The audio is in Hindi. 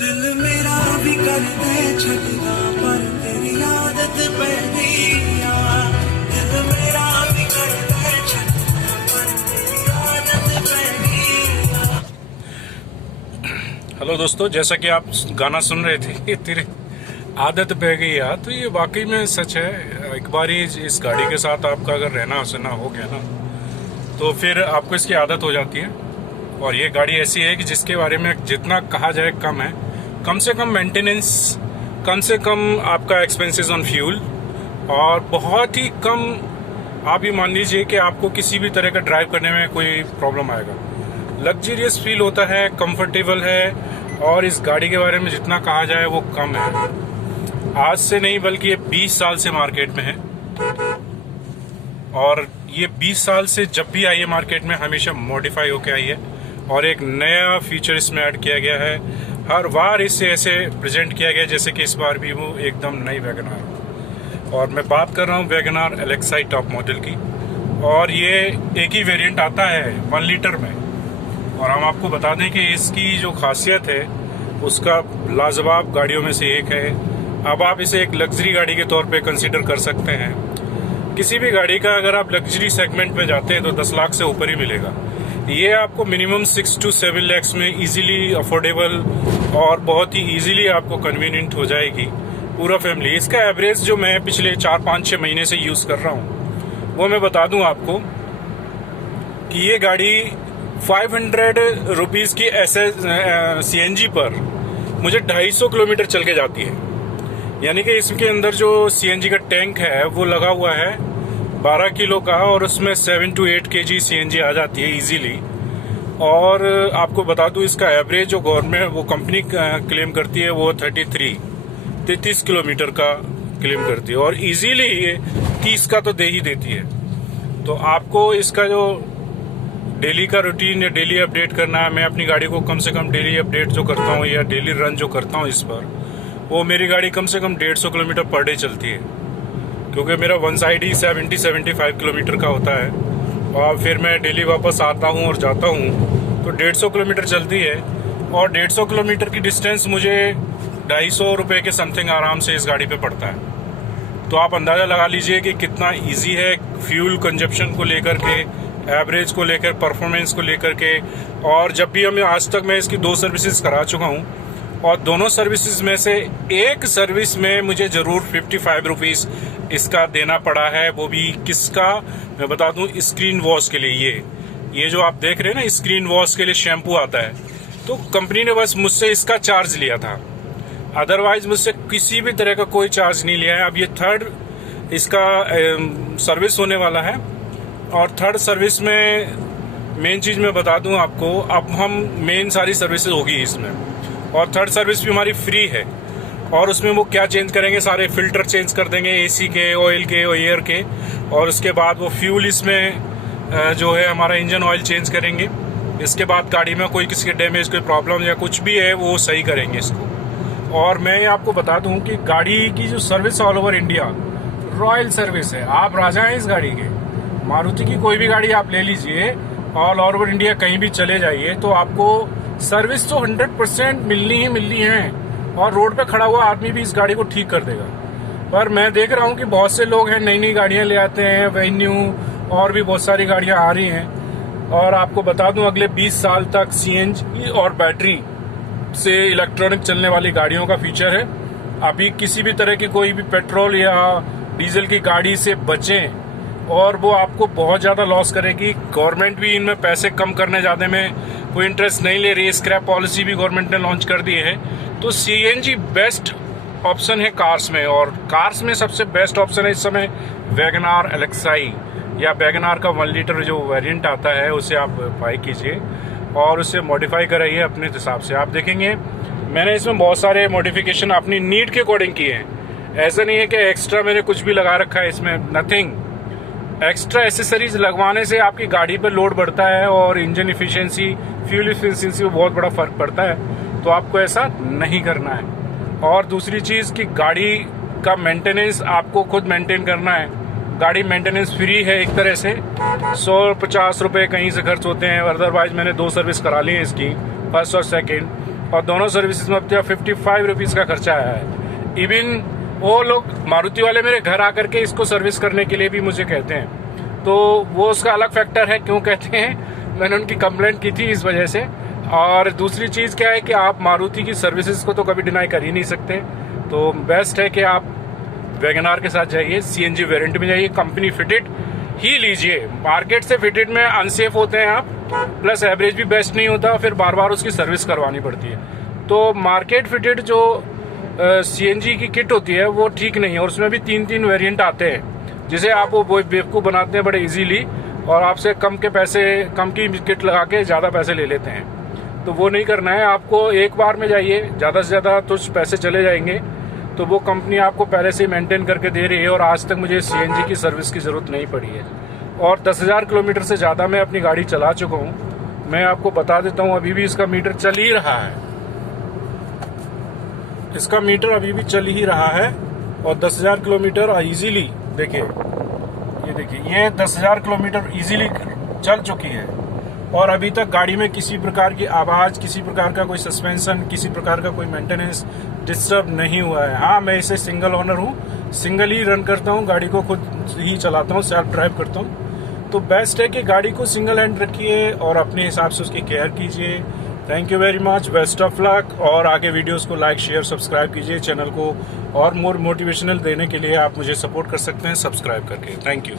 दिल मेरा भी कर दे छटना पर तेरी आदत पै गई यार। दिल मेरा भी कर दे छटना पर तेरी आदत पै गई यार। हेलो दोस्तों, जैसा कि आप गाना सुन रहे थे तेरी आदत पै गई यार, तो ये वाकई में सच है। एक बार इस गाड़ी के साथ आपका अगर रहना सहना हो गया ना, तो फिर आपको इसकी आदत हो जाती है। और ये गाड़ी ऐसी है कि जिसके बारे में जितना कहा जाए कम है। कम से कम मेंटेनेंस, कम से कम आपका एक्सपेंसेस ऑन फ्यूल, और बहुत ही कम आप ये मान लीजिए कि आपको किसी भी तरह का ड्राइव करने में कोई प्रॉब्लम आएगा। लग्जरियस फील होता है, कंफर्टेबल है, और इस गाड़ी के बारे में जितना कहा जाए वो कम है। आज से नहीं बल्कि ये 20 साल से मार्केट में है, और ये 20 साल से जब भी आई है मार्केट में हमेशा मॉडिफाई होके आई है, और एक नया फीचर इसमें ऐड किया गया है। हर बार इसे ऐसे प्रेजेंट किया गया जैसे कि इस बार भी वो एकदम नई वैगनआर। और मैं बात कर रहा हूँ वैगनआर एलेक्साई टॉप मॉडल की, और ये एक ही वेरिएंट आता है 1 लीटर में। और हम आपको बता दें कि इसकी जो खासियत है उसका लाजवाब गाड़ियों में से एक है। अब आप इसे एक लग्जरी गाड़ी के तौर पे कंसीडर कर सकते हैं। किसी भी गाड़ी का अगर आप लग्जरी सेगमेंट में जाते हैं तो 10 लाख से ऊपर ही मिलेगा। ये आपको मिनिमम 6 to 7 lakhs में इजीली अफोर्डेबल और बहुत ही इजीली आपको कन्वीनियंट हो जाएगी पूरा फैमिली। इसका एवरेज जो मैं पिछले 4-5-6 महीने से यूज़ कर रहा हूँ वो मैं बता दूँ आपको कि ये गाड़ी 500 रुपीज़ की CNG पर मुझे 250 किलोमीटर चल के जाती है। यानी कि इसके अंदर जो CNG का टैंक है वो लगा हुआ है 12 किलो का, और उसमें 7 to 8 kg CNG आ जाती है इजीली। और आपको बता दूं इसका एवरेज जो गवर्नमेंट वो कंपनी क्लेम करती है वो 33 किलोमीटर का क्लेम करती है, और इजीली ये 30 का तो दे ही देती है। तो आपको इसका जो डेली का रूटीन या डेली अपडेट करना है, मैं अपनी गाड़ी को कम से कम डेली अपडेट जो करता हूँ या डेली रन जो करता हूँ इस पर, वो मेरी गाड़ी कम से कम 150 किलोमीटर पर डे चलती है, क्योंकि मेरा वन साइड ही 70-75 किलोमीटर का होता है। और फिर मैं डेली वापस आता हूँ और जाता हूँ, तो 150 किलोमीटर चलती है। और 150 किलोमीटर की डिस्टेंस मुझे 250 रुपये के समथिंग आराम से इस गाड़ी पे पड़ता है। तो आप अंदाज़ा लगा लीजिए कि कितना इजी है फ्यूल कंजप्शन को लेकर के, एवरेज को लेकर, परफॉर्मेंस को लेकर के। और जब भी हमें आज तक मैं इसकी 2 सर्विसेज करा चुका हूँ, और दोनों सर्विसेज में से एक सर्विस में मुझे ज़रूर 55 रुपीज़ इसका देना पड़ा है। वो भी किसका मैं बता दूं, स्क्रीन वॉश के लिए। ये जो आप देख रहे हैं ना, स्क्रीन वॉश के लिए शैम्पू आता है, तो कंपनी ने बस मुझसे इसका चार्ज लिया था, अदरवाइज मुझसे किसी भी तरह का कोई चार्ज नहीं लिया है। अब ये 3rd इसका सर्विस होने वाला है, और 3rd सर्विस में मेन चीज़ मैं बता दूं आपको, अब हम मेन सारी सर्विसेज होगी इसमें, और 3rd सर्विस भी हमारी फ्री है। और उसमें वो क्या चेंज करेंगे, सारे फिल्टर चेंज कर देंगे, AC के, ऑयल के, एयर के, और उसके बाद वो फ्यूल इसमें जो है हमारा इंजन ऑयल चेंज करेंगे। इसके बाद गाड़ी में कोई किसी के डैमेज, कोई प्रॉब्लम या कुछ भी है वो सही करेंगे इसको। और मैं आपको बता दूं कि गाड़ी की जो service all over India royal service है। आप राजा हैं इस गाड़ी के। मारुति की कोई भी गाड़ी आप ले लीजिए, ऑल ओवर इंडिया कहीं भी चले जाइए, तो आपको सर्विस तो 100% मिलनी ही मिलनी है, और रोड पे खड़ा हुआ आदमी भी इस गाड़ी को ठीक कर देगा। पर मैं देख रहा हूँ कि बहुत से लोग हैं नई नई गाड़ियाँ ले आते हैं, वेन्यू और भी बहुत सारी गाड़ियाँ आ रही हैं। और आपको बता दूं अगले 20 साल तक CNG और बैटरी से इलेक्ट्रॉनिक चलने वाली गाड़ियों का फीचर है। अभी किसी भी तरह की कोई भी पेट्रोल या डीजल की गाड़ी से बचें, और वो आपको बहुत ज़्यादा लॉस करेगी। गवर्नमेंट भी इनमें पैसे कम करने जाने में कोई इंटरेस्ट नहीं ले रही है। स्क्रैप पॉलिसी भी गवर्नमेंट ने लॉन्च कर दी है। तो CNG बेस्ट ऑप्शन है कार्स में, और कार्स में सबसे बेस्ट ऑप्शन है इस समय वैगनआर एलेक्साई, या वैगनआर का 1 लीटर जो वेरिएंट आता है उसे आप बाई कीजिए और उसे मॉडिफाई कराइए अपने हिसाब से। आप देखेंगे मैंने इसमें बहुत सारे मॉडिफिकेशन अपनी नीड के अकॉर्डिंग किए हैं। ऐसा नहीं है कि एक्स्ट्रा मैंने कुछ भी लगा रखा है इसमें, नथिंग। एक्स्ट्रा एसेसरीज लगवाने से आपकी गाड़ी पर लोड बढ़ता है और इंजन इफिशिएंसी, फ्यूल इफिशिएंसी में बहुत बड़ा फर्क पड़ता है। तो आपको ऐसा नहीं करना है। और दूसरी चीज़ कि गाड़ी का मेंटेनेंस आपको खुद मेंटेन करना है। गाड़ी मेंटेनेंस फ्री है एक तरह से, 150 रुपये कहीं से खर्च होते हैं। अदरवाइज मैंने 2 सर्विस करा ली है इसकी, फर्स्ट और सेकेंड, और दोनों सर्विसेज में अब तक 55 रुपीज़ का खर्चा आया है। इवन वो लोग मारुति वाले मेरे घर आकर के इसको सर्विस करने के लिए भी मुझे कहते हैं, तो वो उसका अलग फैक्टर है क्यों कहते हैं, मैंने उनकी कंप्लेंट की थी इस वजह से। और दूसरी चीज़ क्या है कि आप मारुति की सर्विसेज को तो कभी डिनाई कर ही नहीं सकते, तो बेस्ट है कि आप वैगनार के साथ जाइए, सीएनजी वेरिएंट में जाइए, कंपनी फिटेड ही लीजिए। मार्केट से फिटेड में अनसेफ होते हैं आप, प्लस एवरेज भी बेस्ट नहीं होता, फिर बार बार उसकी सर्विस करवानी पड़ती है। तो मार्केट फिटेड जो सीएनजी की किट होती है वो ठीक नहीं है, और उसमें भी 3 वेरिएंट आते हैं, जिसे आप वो बेवकूफ़ बनाते हैं बड़े इजीली, और आपसे कम की किट लगा के ज़्यादा पैसे ले लेते हैं। तो वो नहीं करना है आपको, एक बार में जाइए, ज़्यादा से ज़्यादा कुछ पैसे चले जाएंगे। तो वो कंपनी आपको पहले से ही मेंटेन करके दे रही है, और आज तक मुझे सीएनजी की सर्विस की ज़रूरत नहीं पड़ी है। और 10,000 किलोमीटर से ज़्यादा मैं अपनी गाड़ी चला चुका हूँ। मैं आपको बता देता हूँ, अभी भी इसका मीटर चल ही रहा है, इसका मीटर अभी भी चल ही रहा है। और 10,000 किलोमीटर ईजीली, देखिए ये 10,000 किलोमीटर ईजीली चल चुकी है, और अभी तक गाड़ी में किसी प्रकार की आवाज़, किसी प्रकार का कोई सस्पेंशन, किसी प्रकार का कोई मेंटेनेंस डिस्टर्ब नहीं हुआ है। हाँ, मैं इसे सिंगल ओनर हूँ, सिंगल ही रन करता हूँ, गाड़ी को खुद ही चलाता हूँ, सेल्फ ड्राइव करता हूँ। तो बेस्ट है कि गाड़ी को सिंगल हैंड रखिए और अपने हिसाब से उसकी केयर कीजिए। Thank you very much, best of luck. और आगे वीडियोस को लाइक, शेयर, सब्सक्राइब कीजिए चैनल को, और मोर मोटिवेशनल देने के लिए आप मुझे सपोर्ट कर सकते हैं सब्सक्राइब करके। Thank you.